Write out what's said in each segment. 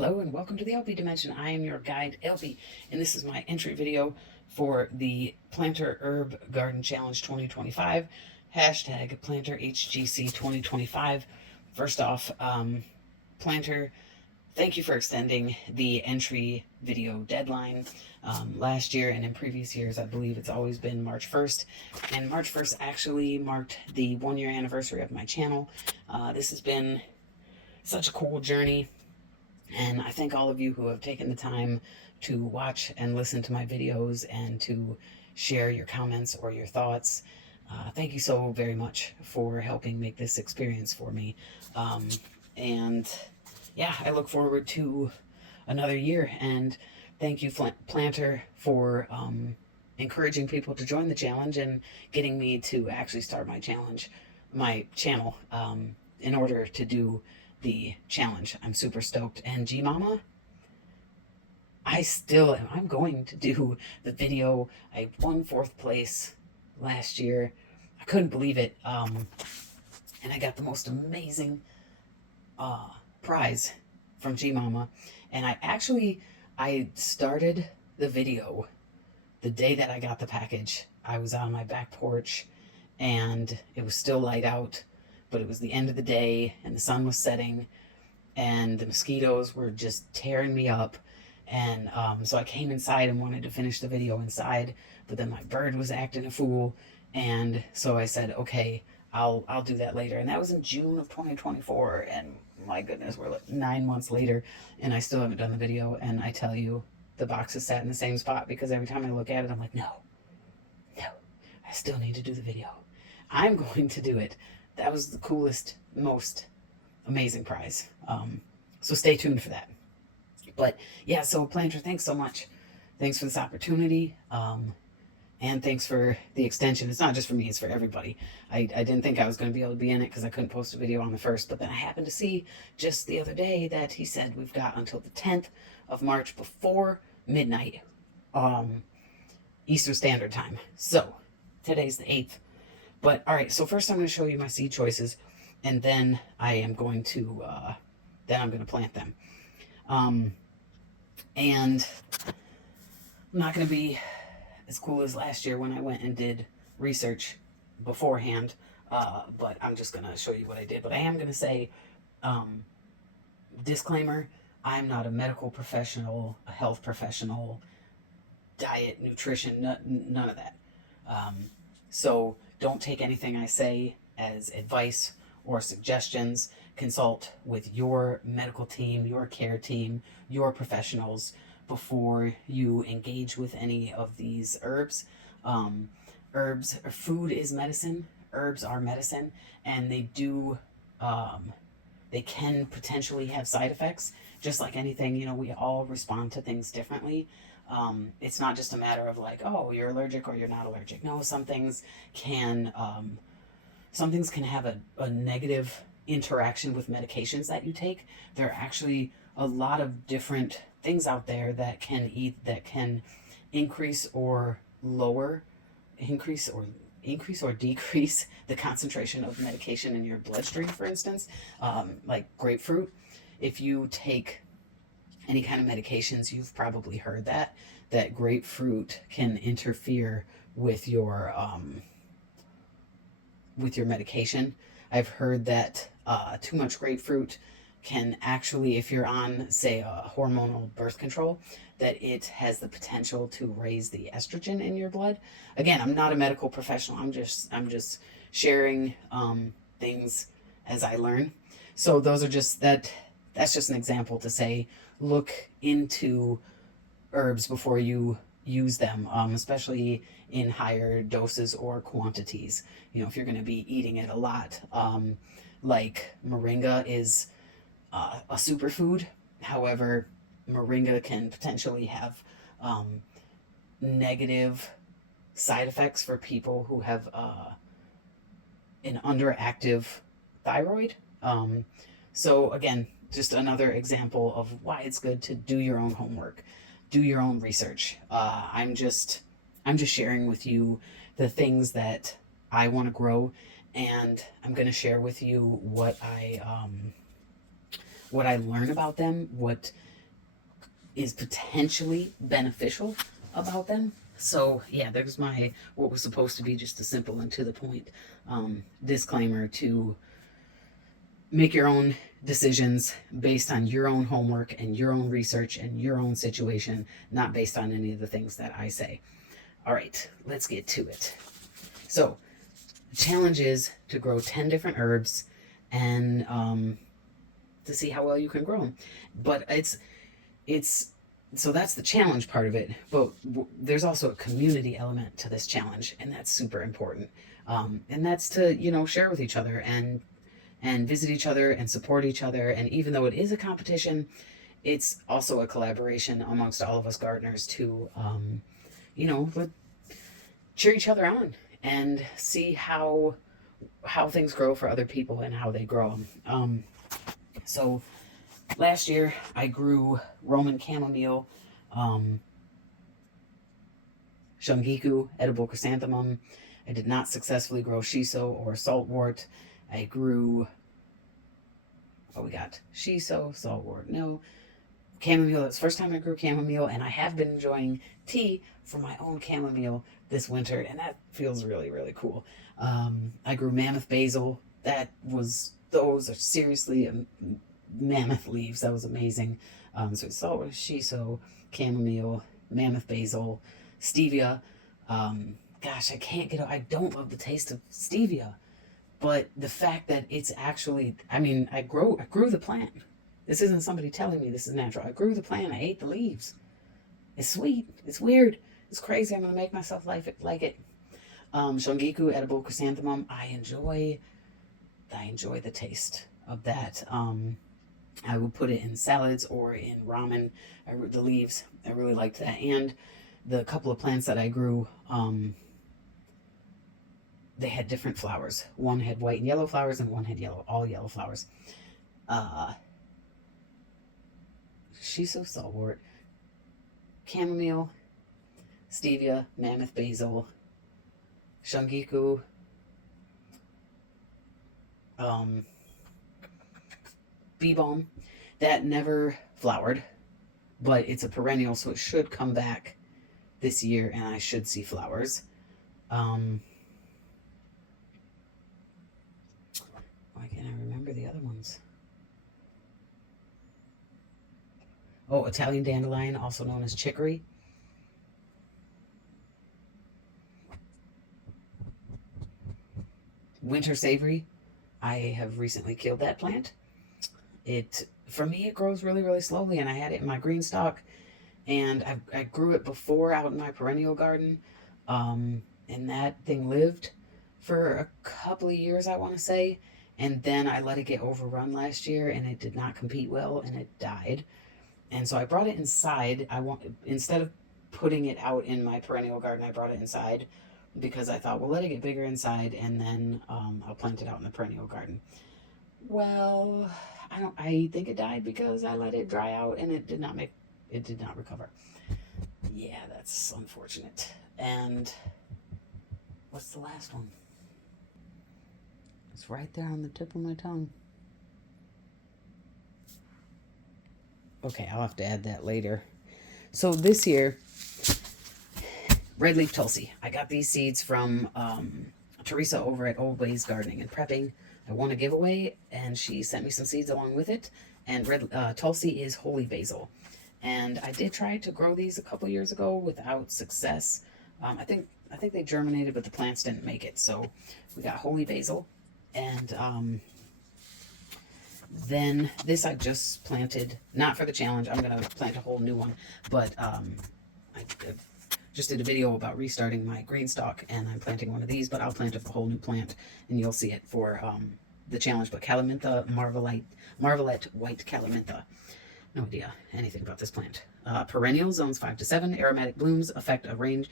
Hello and welcome to the theElpyDimension. I am your guide, Elpy, and this is my entry video for the Planter Herb Garden Challenge 2025, hashtag Planter HGC 2025. First off, Planter, thank you for extending the entry video deadline. Last year and in previous years, I believe it's always been March 1st, and March 1st actually marked the 1-year anniversary of my channel. This has been such a cool journey. And I thank all of you who have taken the time to watch and listen to my videos and to share your comments or your thoughts. Thank you so very much for helping make this experience for me. And yeah, I look forward to another year. And thank you, Planter, for encouraging people to join the challenge and getting me to actually start my channel, in order to do the challenge. I'm super stoked. And G Mama, I'm going to do the video. I won 4th place last year. I couldn't believe it. And I got the most amazing prize from G Mama. And I started the video the day that I got the package. I was on my back porch and it was still light out, but it was the end of the day and the sun was setting and the mosquitoes were just tearing me up. And so I came inside and wanted to finish the video inside, but then my bird was acting a fool. And so I said, okay, I'll do that later. And that was in June of 2024. And my goodness, we're like 9 months later and I still haven't done the video. And I tell you, the box is sat in the same spot because every time I look at it, I'm like, no, I still need to do the video. I'm going to do it. That was the coolest, most amazing prize. So stay tuned for that. But yeah, so Planter, thanks so much. Thanks for this opportunity. And thanks for the extension. It's not just for me, it's for everybody. I didn't think I was going to be able to be in it because I couldn't post a video on the 1st, but then I happened to see just the other day that he said we've got until the 10th of March before midnight, Eastern Standard Time. So today's the 8th. But all right, so first I'm going to show you my seed choices, and then I'm going to plant them. And I'm not going to be as cool as last year when I went and did research beforehand, but I'm just going to show you what I did. But I am going to say, disclaimer, I'm not a medical professional, a health professional, diet, nutrition, none of that. So don't take anything I say as advice or suggestions. Consult with your medical team, your care team, your professionals before you engage with any of these herbs. Food is medicine. Herbs are medicine, and they can potentially have side effects. Just like anything, we all respond to things differently. It's not just a matter of like, oh, you're allergic or you're not allergic. No, some things can have a negative interaction with medications that you take. There are actually a lot of different things out there that can increase or decrease the concentration of medication in your bloodstream, for instance, like grapefruit. If you take any kind of medications, you've probably heard that grapefruit can interfere with your medication. I've heard that too much grapefruit can actually, if you're on, say, a hormonal birth control, that it has the potential to raise the estrogen in your blood. Again, I'm not a medical professional. I'm just sharing things as I learn. So those are that's just an example to say, look into herbs before you use them, especially in higher doses or quantities. If you're going to be eating it a lot, like moringa is a superfood. However, moringa can potentially have negative side effects for people who have an underactive thyroid. So again, just another example of why it's good to do your own homework, do your own research. I'm just sharing with you the things that I want to grow, and I'm going to share with you what what I learn about them, what is potentially beneficial about them. So yeah, there's my, what was supposed to be just a simple and to the point disclaimer to make your own decisions based on your own homework and your own research and your own situation, not based on any of the things that I say. All right, let's get to it. So the challenge is to grow 10 different herbs and to see how well you can grow them. But it's so that's the challenge part of it, but there's also a community element to this challenge, and that's super important. And that's to, you know, share with each other and visit each other and support each other. And even though it is a competition, it's also a collaboration amongst all of us gardeners to you know, cheer each other on and see how things grow for other people and how they grow them. So last year I grew Roman chamomile, shungiku, edible chrysanthemum. I did not successfully grow shiso or saltwort. I grew, oh, we got shiso, saltwort, no. Chamomile, that's the first time I grew chamomile, and I have been enjoying tea from my own chamomile this winter, and that feels really, really cool. I grew mammoth basil. Those are seriously mammoth leaves. That was amazing. So saltwort, shiso, chamomile, mammoth basil, stevia. Gosh, I don't love the taste of stevia. But the fact that it's actually, I mean, I grew the plant. This isn't somebody telling me this is natural. I grew the plant. I ate the leaves. It's sweet. It's weird. It's crazy. I'm going to make myself like it. Shungiku, edible chrysanthemum. I enjoy the taste of that. I would put it in salads or in ramen. The leaves. I really liked that. And the couple of plants that I grew, they had different flowers. One had white and yellow flowers, and one had all yellow flowers. Shiso, saltwort, chamomile, stevia, mammoth basil, shungiku, bee balm. That never flowered, but it's a perennial, so it should come back this year, and I should see flowers. Why can't I remember the other ones? Oh, Italian dandelion, also known as chicory. Winter savory. I have recently killed that plant. For me, it grows really, really slowly, and I had it in my green stock, and I grew it before out in my perennial garden, and that thing lived for a couple of years, I want to say, and then I let it get overrun last year, and it did not compete well, and it died. And so I brought it inside. Instead of putting it out in my perennial garden, I brought it inside because I thought, well, let it get bigger inside, and then I'll plant it out in the perennial garden. Well, I think it died because I let it dry out, and it did not recover. Yeah, that's unfortunate. And what's the last one? It's right there on the tip of my tongue. Okay, I'll have to add that later. So this year, red leaf tulsi. I got these seeds from Teresa over at Old Ways Gardening and Prepping. I won a giveaway, and she sent me some seeds along with it. And red tulsi is holy basil. And I did try to grow these a couple years ago without success. I think they germinated, but the plants didn't make it. So we got holy basil, and then this I just planted, not for the challenge. I'm going to plant a whole new one, but I just did a video about restarting my green stalk, and I'm planting one of these, but I'll plant a whole new plant, and you'll see it for the challenge. But Calamintha, Marvelette White Calamintha. No idea anything about this plant. Perennial, zones 5 to 7. Aromatic blooms affect a range.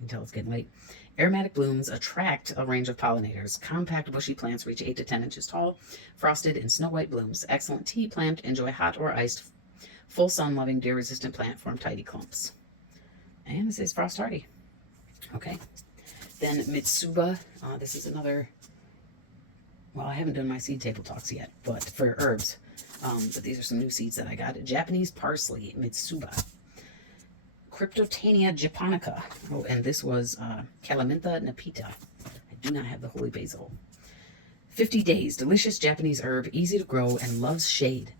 Until it's getting late. Aromatic blooms attract a range of pollinators. Compact bushy plants reach 8 to 10 inches tall. Frosted and snow white blooms. Excellent tea plant. Enjoy hot or iced. Full sun loving, deer resistant plant. Form tidy clumps. And this is frost hardy. Okay. Then Mitsuba. This is another Well, I haven't done my seed table talks yet, but for herbs. But these are some new seeds that I got. Japanese parsley, Mitsuba. Cryptotania japonica. Oh, and this was Calamintha nepeta. I do not have the holy basil. 50 days, delicious Japanese herb, easy to grow and loves shade.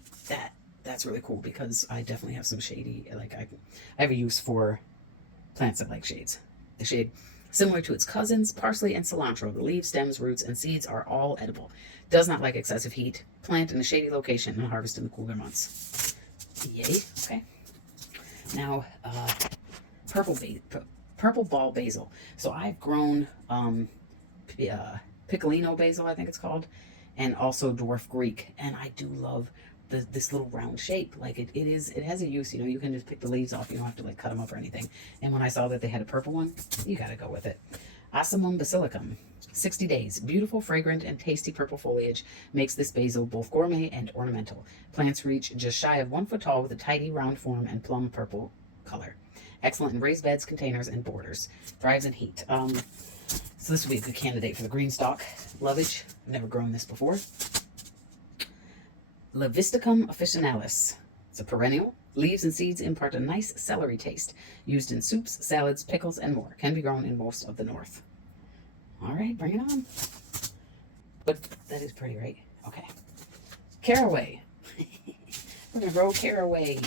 That's really cool because I definitely have some shady, like I have a use for plants that like shades. The shade, similar to its cousins, parsley and cilantro, the leaves, stems, roots, and seeds are all edible. Does not like excessive heat. Plant in a shady location and harvest in the cooler months. Yay. Okay. Now, purple ball basil. So I've grown Piccolino basil, I think it's called, and also dwarf Greek. And I do love this little round shape. Like it has a use. You know, you can just pick the leaves off. You don't have to like cut them up or anything. And when I saw that they had a purple one, you got to go with it. Asamum basilicum. 60 days. Beautiful, fragrant, and tasty purple foliage makes this basil both gourmet and ornamental. Plants reach just shy of 1 foot tall with a tidy round form and plum purple color. Excellent in raised beds, containers, and borders. Thrives in heat. So this would be a good candidate for the green stalk lovage. I've never grown this before. Levisticum officinalis. It's a perennial. Leaves and seeds impart a nice celery taste. Used in soups, salads, pickles, and more. Can be grown in most of the north. All right, bring it on. But that is pretty, right? Okay. Caraway. We're going to grow caraway.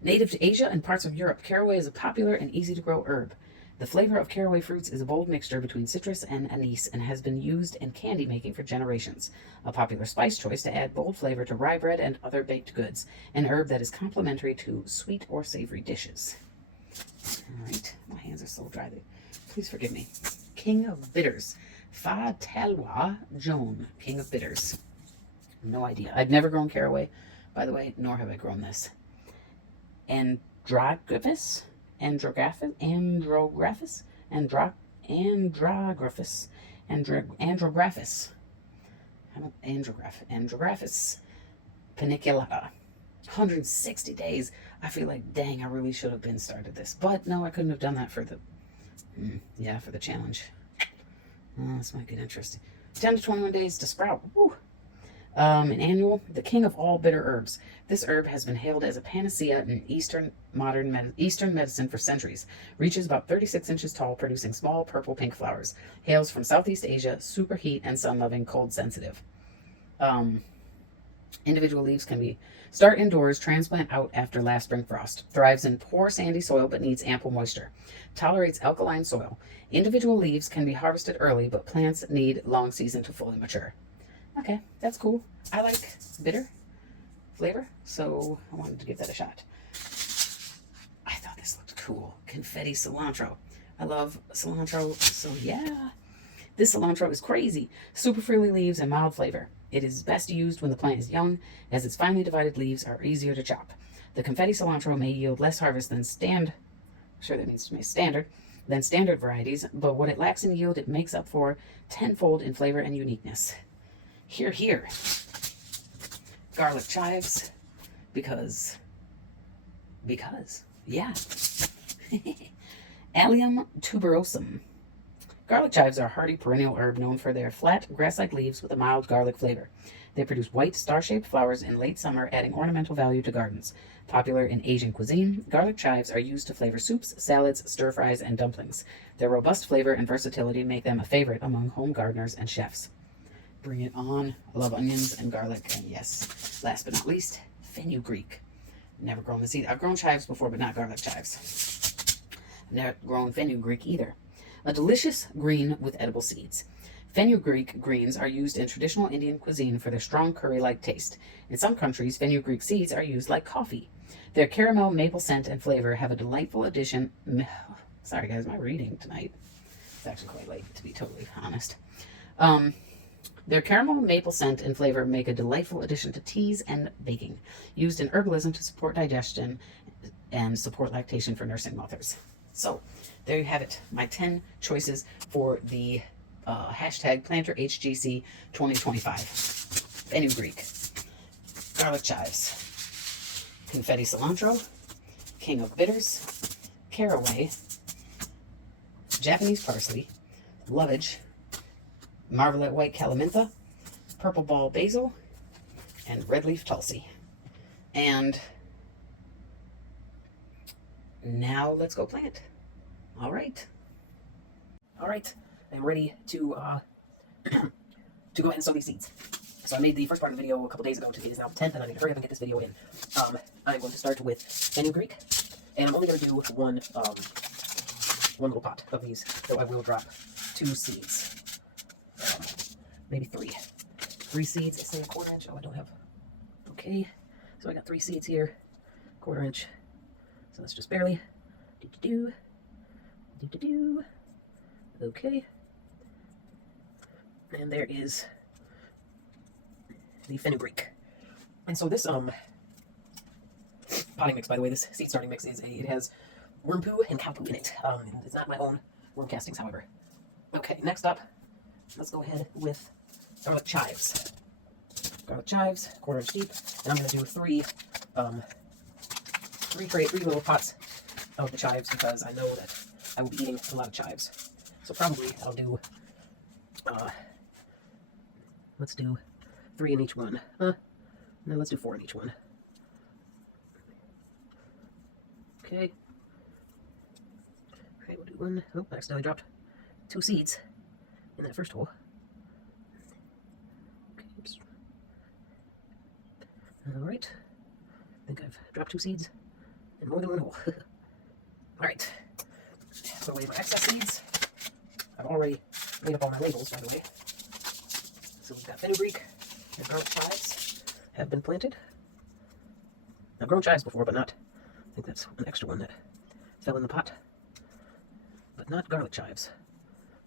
Native to Asia and parts of Europe, caraway is a popular and easy to grow herb. The flavor of caraway fruits is a bold mixture between citrus and anise and has been used in candy making for generations. A popular spice choice to add bold flavor to rye bread and other baked goods. An herb that is complementary to sweet or savory dishes. All right, my hands are so dry. Please forgive me. King of Bitters. Fatalwa Joan. King of Bitters. No idea. I've never grown caraway, by the way, nor have I grown this. Andrographis. Andrographis paniculata. 160 days. I feel like, dang, I really should have been started this. But no, I couldn't have done that for the, for the challenge. Oh, this might get interesting. 10 to 21 days to sprout. Woo. An annual, the king of all bitter herbs. This herb has been hailed as a panacea in Eastern medicine for centuries. Reaches about 36 inches tall, producing small purple-pink flowers. Hails from Southeast Asia, super heat and sun-loving, cold-sensitive. Individual leaves can be start indoors, transplant out after last spring frost. Thrives in poor sandy soil but needs ample moisture. Tolerates alkaline soil. Individual leaves can be harvested early, but plants need long season to fully mature. Okay, that's cool. I like bitter flavor, so I wanted to give that a shot. I thought this looked cool. Confetti cilantro. I love cilantro, so yeah. This cilantro is crazy. Super frilly leaves and mild flavor. It is best used when the plant is young, as its finely divided leaves are easier to chop. The confetti cilantro may yield less harvest than standard varieties, but what it lacks in yield, it makes up for tenfold in flavor and uniqueness. Here, here. Garlic chives, because, yeah. Allium tuberosum. Garlic chives are a hardy perennial herb known for their flat, grass-like leaves with a mild garlic flavor. They produce white, star-shaped flowers in late summer, adding ornamental value to gardens. Popular in Asian cuisine, garlic chives are used to flavor soups, salads, stir-fries, and dumplings. Their robust flavor and versatility make them a favorite among home gardeners and chefs. Bring it on. I love onions and garlic. And yes, last but not least, fenugreek. Never grown this either. I've grown chives before, but not garlic chives. I've never grown fenugreek either. A delicious green with edible seeds. Fenugreek greens are used in traditional Indian cuisine for their strong curry-like taste. In some countries, fenugreek seeds are used like coffee. Their caramel, maple scent, and flavor have a delightful addition. Sorry guys, my reading tonight. It's actually quite late, to be totally honest. Their caramel, maple scent, and flavor make a delightful addition to teas and baking. Used in herbalism to support digestion and support lactation for nursing mothers. So, there you have it. My 10 choices for the hashtag PlanterHGC 2025. Fenugreek, garlic chives, confetti cilantro, king of bitters, caraway, Japanese parsley, lovage, Marvelet white calamitha, purple ball basil, and red leaf tulsi. And now let's go plant. All right. All right, I'm ready to to go ahead and sow these seeds. So I made the first part of the video a couple days ago. Today is now the 10th, and I'm going to hurry up and get this video in. I'm going to start with fenugreek, and I'm only going to do one little pot of these, so I will drop 2 seeds. Maybe 3. 3 seeds, let's say a 1/4 inch. Oh, I don't have. Okay, so I got 3 seeds here, 1/4 inch. So that's just barely. Do-do-do. Okay. And there is the fenugreek. And so this potting mix, by the way, this seed starting mix it has worm poo and cow poo in it. It's not my own worm castings, however. Okay, next up, let's go ahead with garlic chives. Garlic chives, 1/4 inch deep, and I'm going to do 3 little pots of the chives because I know that I will be eating a lot of chives. So probably I'll do, let's do 3 in each one. No, let's do 4 in each one. Okay. Alright, we'll do 1. Oh, I accidentally dropped 2 seeds in that first hole. Okay, oops. Alright. I think I've dropped 2 seeds in more than 1 hole. Alright. Put away my excess seeds. I've already made up all my labels, by the way. So we've got fenugreek and garlic chives have been planted. I've grown chives before, but not, I think that's an extra one that fell in the pot. But not garlic chives.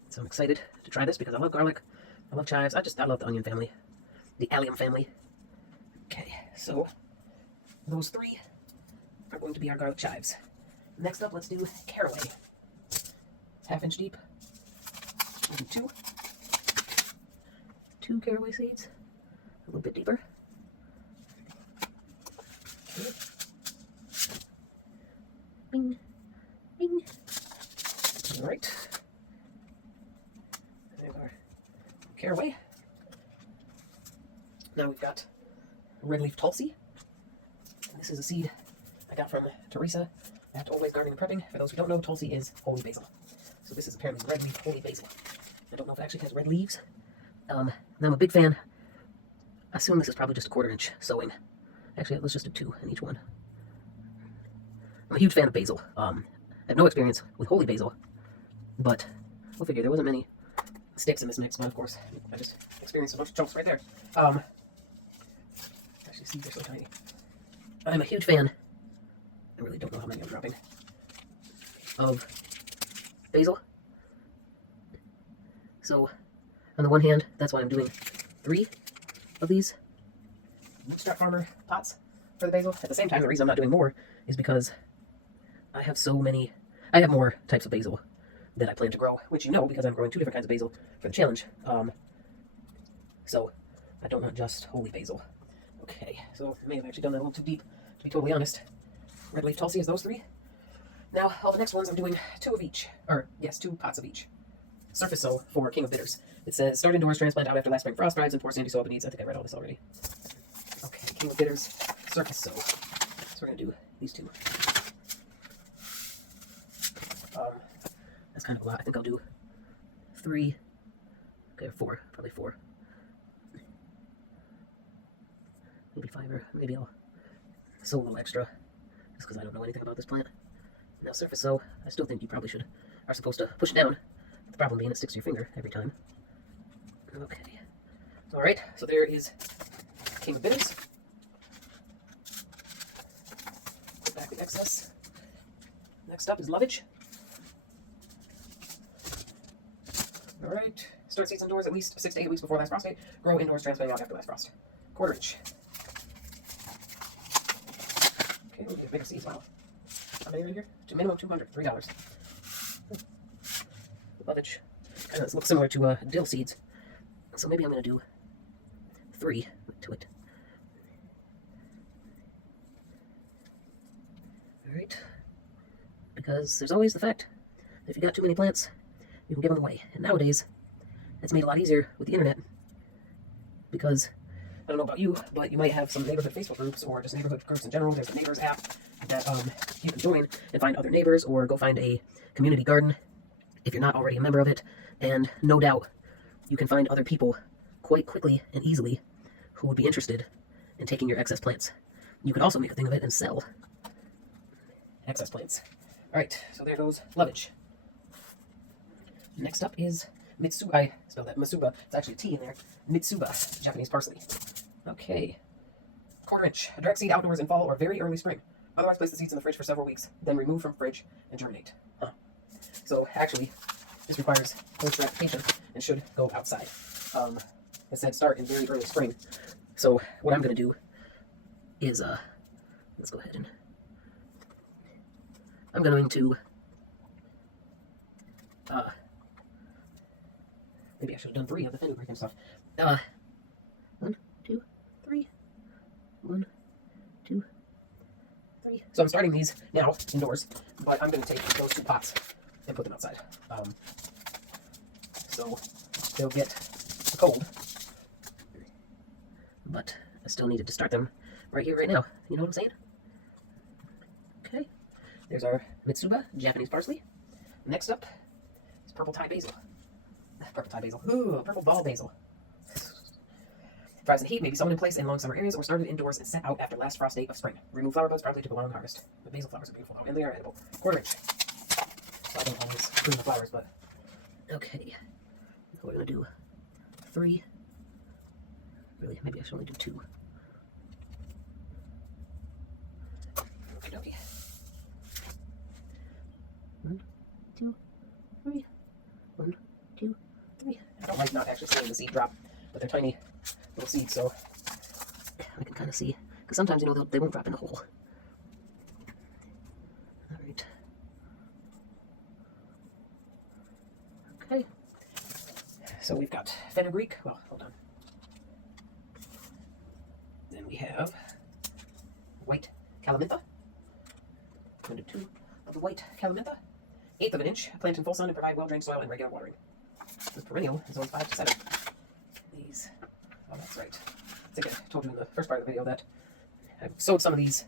So I'm excited to try this because I love garlic, I love chives, I love the onion family, the allium family. Okay, so those 3 are going to be our garlic chives. Next up, let's do caraway. 1/2 inch deep. We'll do 2 caraway seeds, a little bit deeper. Okay. Bing, bing. All right. There's our caraway. Now we've got red leaf tulsi. This is a seed I got from Teresa at Always Gardening and Prepping. For those who don't know, tulsi is holy basil. So this is apparently red leaf holy basil. I don't know if it actually has red leaves. Now I'm a big fan. I assume this is probably just a 1/4 inch sowing. Actually, let's just do 2 in each one. I'm a huge fan of basil. I have no experience with holy basil, but we'll figure there wasn't many sticks in this mix, but of course, I just experienced a bunch of chunks right there. Actually, seeds are so tiny. I'm a huge fan, I really don't know how many I'm dropping, of basil. So, on the one hand, that's why I'm doing 3 of these Bootstrap Farmer pots for the basil. At the same time, the reason I'm not doing more is because I have more types of basil that I plan to grow, which you know because I'm growing 2 different kinds of basil for the challenge. So, I don't want just holy basil. Okay, so I may have actually done that a little too deep, to be totally honest. Red leaf tulsi is those 3. Now, all the next ones I'm doing 2 of each, or yes, 2 pots of each. Surface sow for King of Bitters. It says, start indoors, transplant out after last spring frost rides, and pour sandy soil beneath. I think I read all this already. Okay, King of Bitters, surface sow. So we're going to do these 2. That's kind of a lot. I think I'll do 3. Okay, 4. Probably 4. Maybe 5, or maybe I'll sow a little extra, just because I don't know anything about this plant. Now, surface sow, I still think you probably are supposed to push it down. The problem being it sticks to your finger every time. Okay. Alright, so there is King of Bitters. Put back the excess. Next up is lovage. Alright, start seeds indoors at least 6 to 8 weeks before last frost date. Grow indoors, transplant out after last frost. 1/4 inch. Okay, we'll get bigger seeds. Wow. How many are in here? Minimum 200, $3. Lovage. Kind of looks similar to dill seeds. So maybe I'm going to do 3 to it. Alright. Because there's always the fact that if you got too many plants, you can give them away. And nowadays, It's made a lot easier with the internet because I don't know about you, but you might have some neighborhood Facebook groups or just neighborhood groups in general. There's a neighbors app that you can join and find other neighbors, or go find a community garden if you're not already a member of it. And no doubt you can find other people quite quickly and easily who would be interested in taking your excess plants. You could also make a thing of it and sell excess plants. All right, so there goes lovage. Next up is Mitsuba. I spelled that Masuba. It's actually a T in there. Mitsuba, Japanese parsley. Okay. Quarter inch. Direct seed outdoors in fall or very early spring. Otherwise, place the seeds in the fridge for several weeks. Then remove from fridge and germinate. Huh. So actually, this requires close application and should go outside. It said start in very early spring. So what I'm going to do is, let's go ahead and, I'm going to, maybe I should have done 3 of the fenugreek and stuff. 1, 2, 3. 1, 2, 3. So I'm starting these now indoors, but I'm going to take those 2 pots and put them outside. So they'll get cold, but I still needed to start them right here, right now. You know what I'm saying? Okay. There's our Mitsuba, Japanese parsley. Next up is purple Thai basil. Purple Thai basil. Ooh, purple ball basil. Thrives in heat, may be sown in place in long summer areas or started indoors and set out after last frost date of spring. Remove flower buds promptly to belong harvest. The basil flowers are beautiful though, and they are edible. Quarter inch. So I don't always prune the flowers, but okay. We're gonna do 3. Really, maybe I should only do 2. Okay, okay. 1, 2, 3. 1, 2, 3. I don't like not actually seeing the seed drop, but they're tiny little seeds, so I can kind of see. Because sometimes, you know, they won't drop in a hole. All right. Okay. So we've got fenugreek. Well, hold on. Then we have white calamitha. I'm going to do 2 of the white calamitha. 1/8 of an inch. Plant in full sun and provide well-drained soil and regular watering. This perennial is zones 5 to 7. These. Oh, that's right. I think I told you in the first part of the video that I've sowed some of these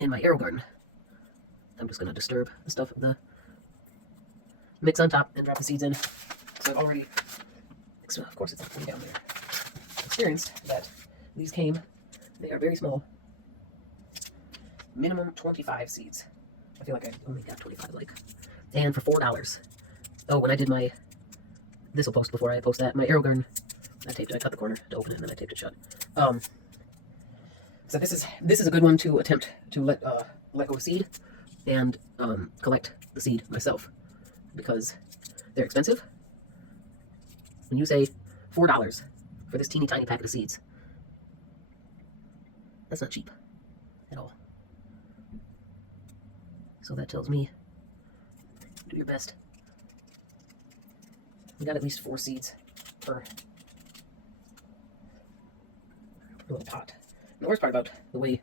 in my arrow garden. I'm just going to disturb the stuff, the mix on top, and drop the seeds in. So I've already, of course it's way down there, experienced that these came, they are very small. Minimum 25 seeds. I feel like I only got 25, like. And for $4. Oh, when I did my, this will post before I post that, my arrow garden, I cut the corner to open it, and then I taped it shut. So this is a good one to attempt to let go of seed and collect the seed myself, because they're expensive. When you say $4 for this teeny tiny packet of seeds, that's not cheap at all. So that tells me, do your best. We got at least 4 seeds per little pot. And the worst part about the way,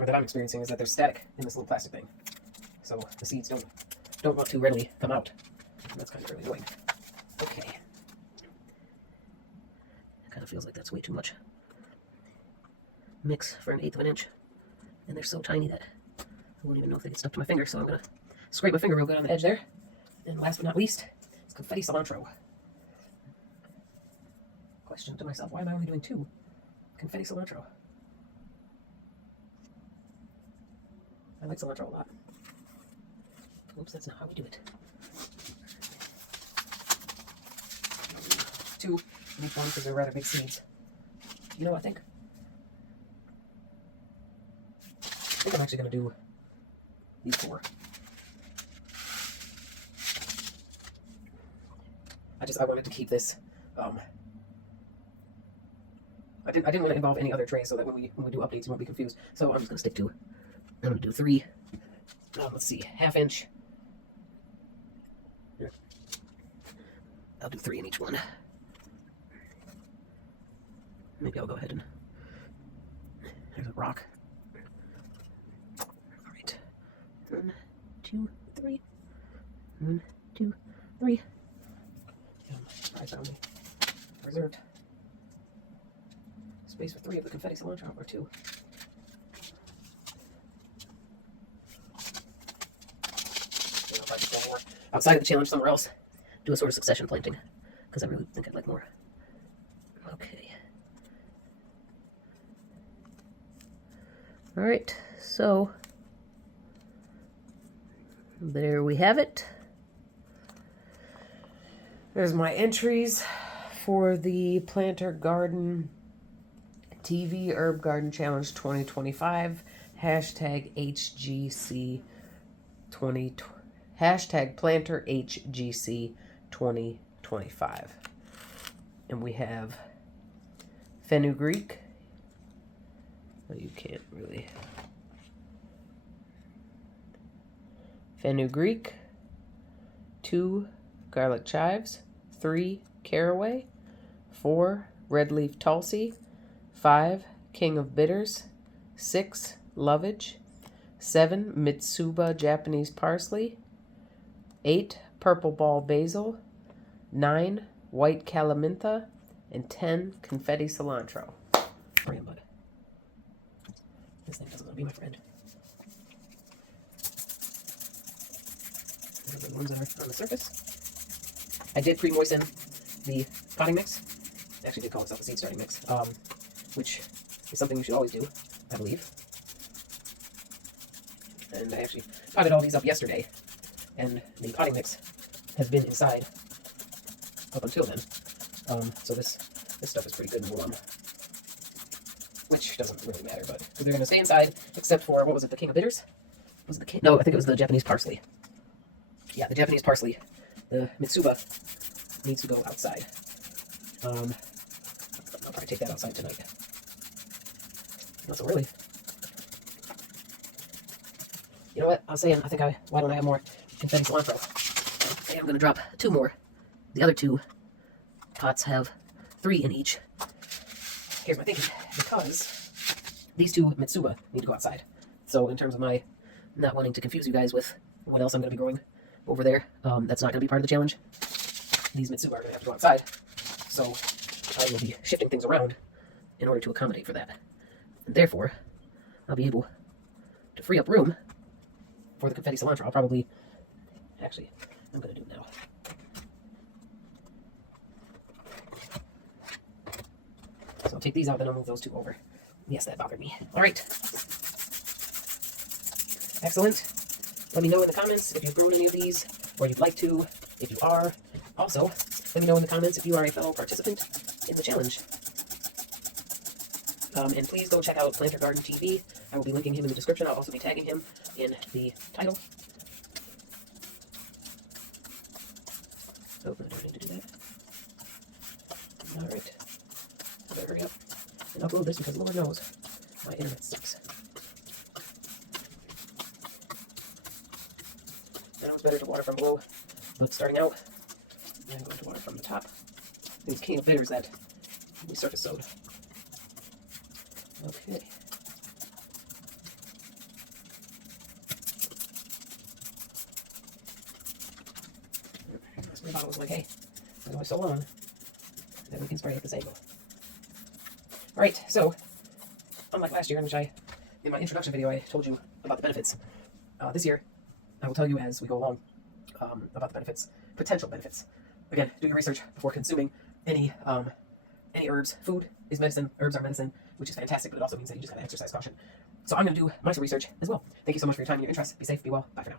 or that I'm experiencing, is that they're static in this little plastic thing. So the seeds don't want to readily come out. And that's kind of really annoying. Okay. It kind of feels like that's way too much mix for 1/8 of an inch. And they're so tiny that I won't even know if they get stuck to my finger, so I'm going to scrape my finger real good on the edge there. And last but not least, it's confetti cilantro. Question to myself, why am I only doing 2? Confetti cilantro. I like cilantro a lot. Oops, that's not how we do it. 2 in each one because they're rather big seeds. You know what I think? I think I'm actually going to do these 4. I wanted to keep this. I didn't want to involve any other trays so that when we do updates, you won't be confused. So I'm just going to stick to. I'm going to do 3. Let's see, 1/2 inch. I'll do 3 in each one. Maybe I'll go ahead and. There's a rock. All right. 1, 2, 3. 1, 2, 3. Eyes on me. 2. And I'll probably just go more outside of the challenge somewhere else. Do a sort of succession planting, because I really think I'd like more. Okay. All right, so there we have it. There's my entries for the Planter Garden TV Herb Garden Challenge 2025. Hashtag HGC 20. Hashtag Planter HGC 2025. And we have fenugreek. Well, you can't really. Fenugreek. 2 garlic chives. 3 caraway. 4 red leaf tulsi. 5 king of bitters. 6 lovage. 7 mitsuba Japanese parsley. 8 purple ball basil. 9 white calamintha. And 10 confetti cilantro. Bring bud. This thing doesn't want to be my friend. These are the ones that are on the surface. I did pre-moisten the potting mix. I actually did call itself a seed starting mix, which is something you should always do, I believe. And I actually potted all these up yesterday, and the potting mix has been inside up until then. So this stuff is pretty good and warm, which doesn't really matter, but they're going to stay inside, except for, what was it, the king of bitters? Was it the king? No, I think it was the Japanese parsley. Yeah, the Japanese parsley. The mitsuba needs to go outside. I'll probably take that outside tonight. Not so really. You know what? I was saying, why don't I have more confetti cilantro? I am going to drop 2 more. The other 2 pots have 3 in each. Here's my thinking. Because these 2 mitsuba need to go outside. So in terms of my not wanting to confuse you guys with what else I'm going to be growing over there, that's not going to be part of the challenge. These mitsuba are going to have to go outside. So I will be shifting things around in order to accommodate for that. And therefore, I'll be able to free up room for the confetti cilantro. I'll probably, actually, I'm going to do it now. So I'll take these out, then I'll move those 2 over. Yes, that bothered me. All right. Excellent. Let me know in the comments if you've grown any of these, or you'd like to, if you are. Also, let me know in the comments if you are a fellow participant in the challenge. And please go check out Planter Garden TV. I will be linking him in the description. I'll also be tagging him in the title. Oh, I don't need to do that. Alright. I better hurry up and upload this because Lord knows my internet sucks. Now it's better to water from below, but starting out, I'm going to water from the top. These king of bitters that we surface sowed. Okay. My bottle was like, hey, I'm going so long that we can spray at this angle. Alright, so, unlike last year, in which in my introduction video, I told you about the benefits, this year, I will tell you as we go along about the benefits, potential benefits. Again, do your research before consuming any herbs. Food is medicine, herbs are medicine, which is fantastic, but it also means that you just gotta exercise caution. So I'm gonna do my research as well. Thank you so much for your time and your interest. Be safe, be well. Bye for now.